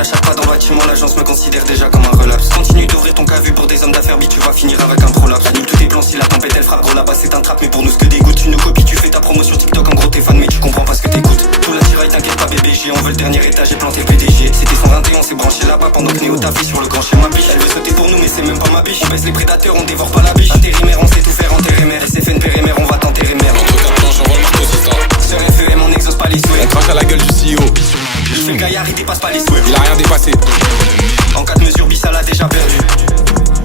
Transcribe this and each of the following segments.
à chaque pas dans le bâtiment, l'agence me considère déjà comme un relapse. Continue d'ouvrir ton cas vu pour des hommes d'affaires, tu vas finir avec un prolapse. Annule tous tes plans si la tempête elle frappe, là-bas c'est un trap, mais pour nous ce que dégoûte. Tu nous copies, tu fais ta promo sur TikTok, en gros t'es fan mais tu comprends pas ce que t'écoutes. Tout la tiraille, t'inquiète pas bébé, on veut le dernier étage, j'ai planté le PDG. C'était 121, on s'est branché là-bas pendant que Néo taffait sur le grand chez ma biche. Elle veut sauter pour nous mais c'est même pas ma biche. On baisse les prédateurs, on dévore pas la biche. Intérimaire, on sait tout faire, intérimaire. SFN périmère, on va t'enterrer merde. Entre quatre planches, j'envoie le marteau, c'est ça. Sur FEM, on n'exauce pas les souhaits. On crache à la gueule du CEO. Je fais le gaillard, il dépasse pas les souhaits. Il a rien dépassé. En 4 mesures, Bissal a déjà perdu.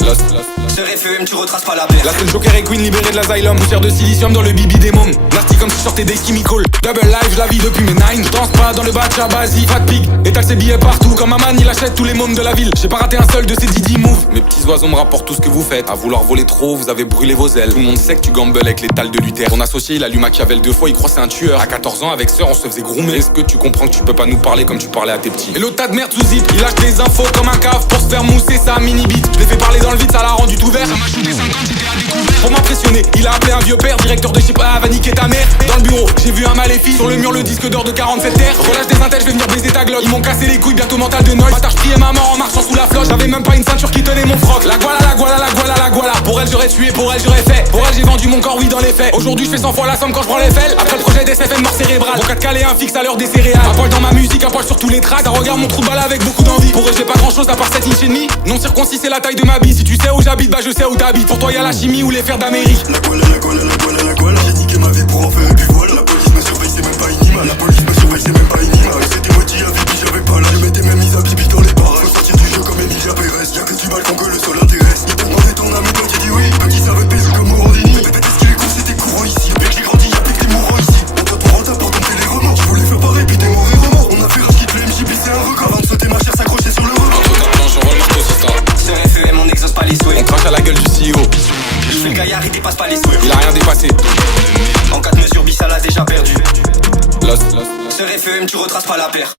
Lost. Sur FEM, tu retraces pas la paire. Là c'est le Joker et Queen libéré de l'asylum. Poussière de silicium dans le bibi des mômes. Nasty comme si je sortais des chemical. Double live, je la vis depuis mes 9. Je danse pas dans le batch à Basi. Fat pig, étale ses billets partout. Comme un man, il achète tous les mômes de la ville. J'ai pas raté un seul de ces Didi moves. Mes petits oiseaux me rapportent tout ce que vous faites. À vouloir voler trop, vous avez brûlé vos ailes. Tout le monde sait que tu gambles avec l'étale de Luther. Ton associé, il a lu Machiavel 2 fois, il croit c'est un tueur. À 14 ans, avec sœur, on se faisait groomer. Est-ce que tu comprends que tu peux pas nous parler comme tu parlais à tes petits? Et l'autre tas de merde sous zip, il lâche des infos comme un cave pour se faire mousser sa mini bite. Je l'ai fait parler dans le vide, ça l'a rendu tout vert. Ça m'a shooté 50, j'étais à découvert. Pour m'impressionner, il a appelé un vieux père, directeur de je sais pas, va niquer ta mère. Dans le bureau, j'ai vu un maléfice. Sur le mur, le disque d'or de 47 terres. Relâche des intels, je vais venir baiser ta glotte. Ils m'ont cassé les couilles, bientôt mental de noise. Bâtard, je priais maman en marchant sous la floche. J'avais même pas une ceinture qui tenait mon froc. La voilà. Pour elle, j'aurais tué, pour elle, j'aurais fait. Pour elle, j'ai vendu mon corps, oui, dans les faits. Aujourd'hui, je fais 100 fois la somme quand je prends les fels. Après le projet d'SFN, mort cérébrale. Mon 4 calé, un fixe à l'heure des céréales. Un poil dans ma musique, un poil sur tous les tracks. Ça regarde mon trou de balle avec beaucoup d'envie. Pour eux, j'ai pas grand chose à part 7 inch et demi. Non circoncis, c'est la taille de ma bille. Si tu sais où j'habite, bah je sais où t'habites. Pour toi, y'a la chimie ou les fers d'Amérique. La guala, j'ai niqué ma vie pour en faire et puis voilà. La police me surveille, c'est même pas une image. La police me surveille, c'est même pas une image. C'était moitié avec puis j'avais pas là. Je mettais même mis à bibi dans les barrages. Faut sortir du jeu comme Emilia Pérez. Y'a que du balcon que le sol intéresse. Il t'a demandé ton ami, toi qui dit oui. Petit ça veut baiser comme Morandini. Bébé, qu'est-ce qu'il est con, c'était courant ici. Dès que j'ai grandi, y'a plus que des mourants ici. On doit ton rentable pour dompter les remords. Je voulais faire pareil, puis t'es mort et remords. On a fait rage quitte le MJP, c'est un record. Avant de sauter, ma chère s'accrocher sur le rebord. Entre quatre planches, j'envoie le marteau, c'est ça. Sur FEM, on n'exauce pas les souhaits. On crache à la gueule du CEO. Je fais le gaillard, il dépasse pas les souhaits. Il a rien dépassé. En 4 mesures, Bissal a déjà perdu. Lost. Sur FEM, tu retraces pas la paire.